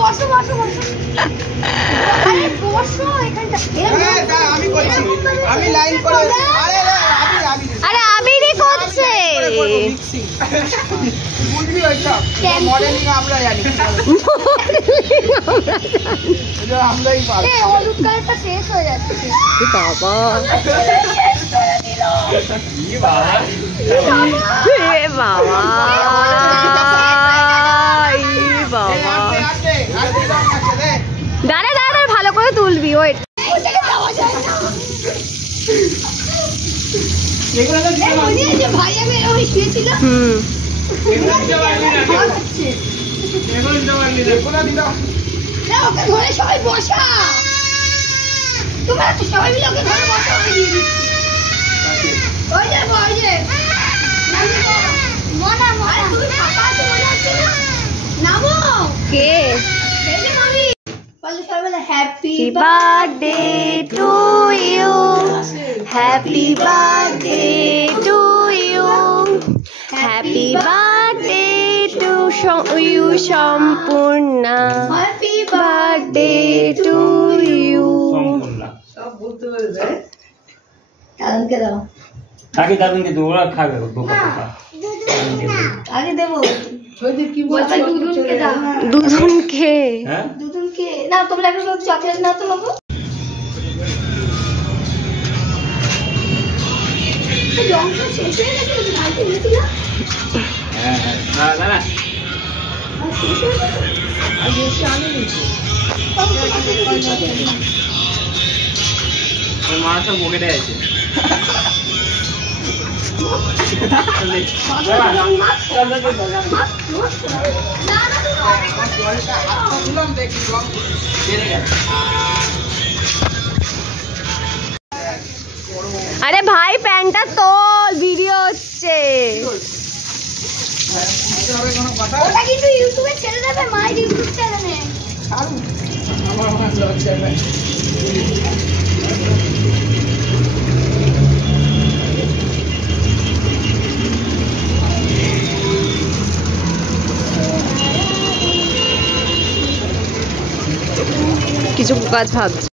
বসো বসো বসো আরে বসো এখানটা আমি করছি আমি লাইন করে আরে আবিরই করছে বুঝবি ওইটা মডেলিং আমরা জানি এটা আমরাই পারি এই হলুদ কালারটা শেষ হয়ে যাচ্ছে বাবা কি বাবা এ বাবা দাঁড়া দাঁড়া ভালো করে তুলবি ওয়েট সবাই বসা তোমরা তো সবাই মিলে ওকে ঘরে বসা ওই যে মনা মনা তুই ফাঁকা আছে মনে হচ্ছে না নামো কে এই যে মামি বলো সবাই happy birthday to you happy birthday to you happy birthday to you Sampurna happy birthday to you Sampurna সব বলতে পারবে কালকে দাও আগে দাদুন কে দোরা খাবে আগে দেব ওইদিকে কি বলছে দুধুনকে দাও দুধুনকে হ্যাঁ দুধুনকে না তোমরা একটু চকলেট নাও তো বাবু লঙ্কা শেষ হয়ে গেছে ভাইকে দিয়েছি না হ্যাঁ হ্যাঁ না না আর বেশি আনি নিচ্ছি ওই মাছটা পকেটে আছে আরে ভাই প্যান্টটা তোল ভিডিও হচ্ছে ওটা কিন্তু ইউটিউবে ছেড়ে দেবে মাই ইউটিউব চ্যানেলে আমার লজ্জা নাই কিছু কাজ ভাবছি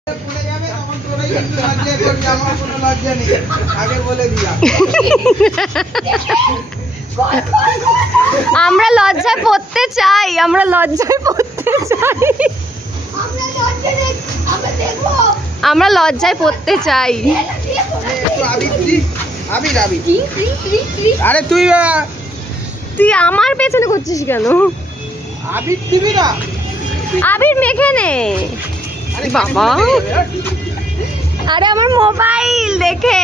আমরা লজ্জায় পড়তে চাই আমরা লজ্জায় পড়তে চাই আমরা লজ্জায় পড়তে চাই আরে তুই তুই আমার পেছনে করছিস কেন আবির দিবি না আবির মেখে নে বাবা আরে আমার মোবাইল দেখে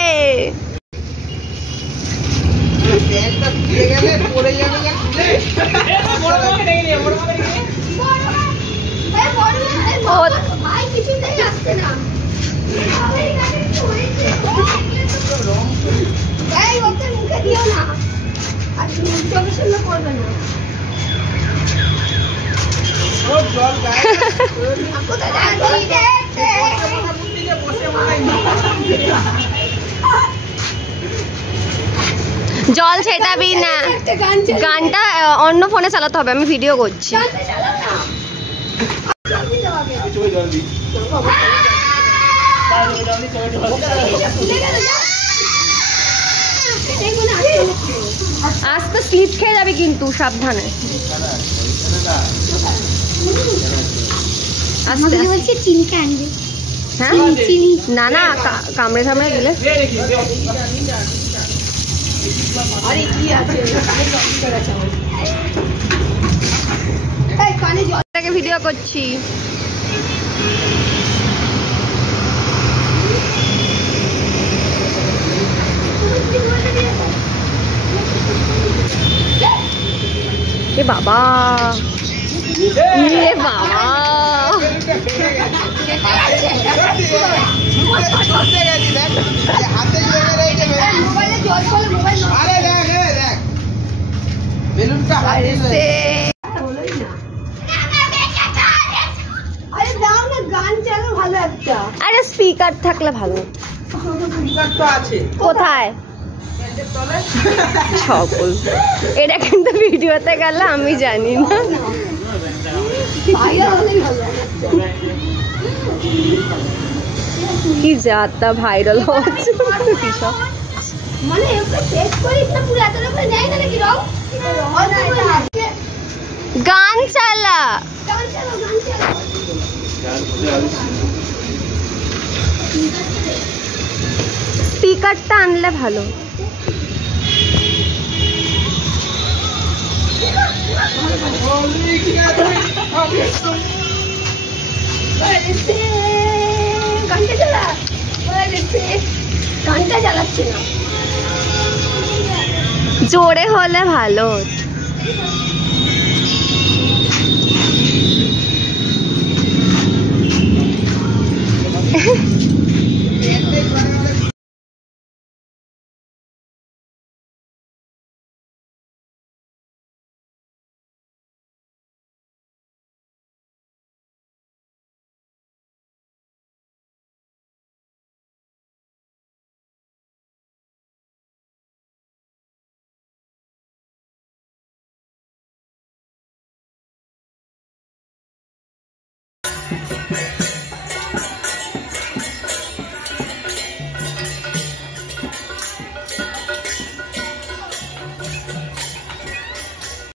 মুখে দিও না আর চোখের সামনে করবে না জল ছেটাবি না গানটা অন্য ফোনে চালাতে হবে আমি ভিডিও করছি আজ তো স্লিপ খেয়ে যাবে কিন্তু সাবধানে হ্যাঁ না না কামড়ে টামড়ে দিলে ভিডিও করছি এ বাবা এ বাবা আরে স্পিকার থাকলে ভালো কোথায় সকল এটা কিন্তু ভিডিওতে গেলে আমি জানি না। কি যাতা ভাইরাল হচ্ছে সব। মানে শেষ করি না পুরো এত রকম নেই না নাকি রং গান চালা গান চালাও গান চালাও স্পিকারটা আনলে ভালো। গানটা চালা গানটা চালাচ্ছে না জোরে হলে ভালো।